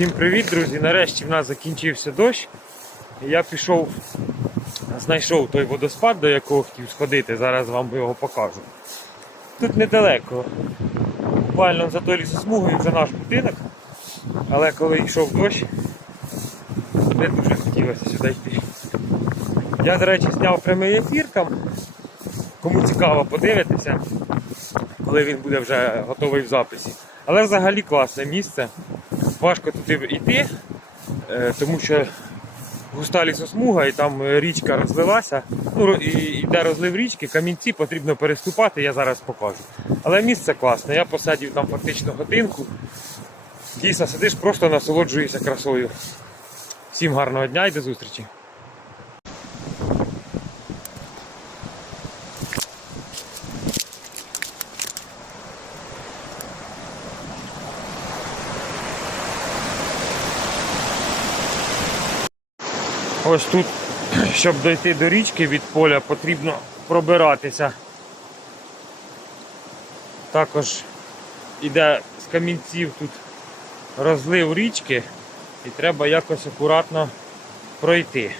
Всім привіт, друзі! Нарешті в нас закінчився дощ. Я пішов, знайшов той водоспад, до якого хотів сходити. Зараз вам його покажу. Тут недалеко. Буквально за тою лісосмугою вже наш будинок. Але коли йшов дощ, не дуже хотілося сюди йти. Я, до речі, зняв прямий ефір там. Кому цікаво подивитися, коли він буде вже готовий в записі. Але взагалі класне місце. Важко туди йти, е, тому що густа лісосмуга і там е, річка розлилася. Ну, йде розлив річки, камінці потрібно переступати, я зараз покажу. Але місце класне. Я посадів там фактично годинку. Дійсно, сидиш, просто насолоджуєшся красою. Всім гарного дня і до зустрічі. Ось тут, щоб дойти до річки від поля, потрібно пробиратися. Також іде з камінців тут розлив річки і треба якось акуратно пройти.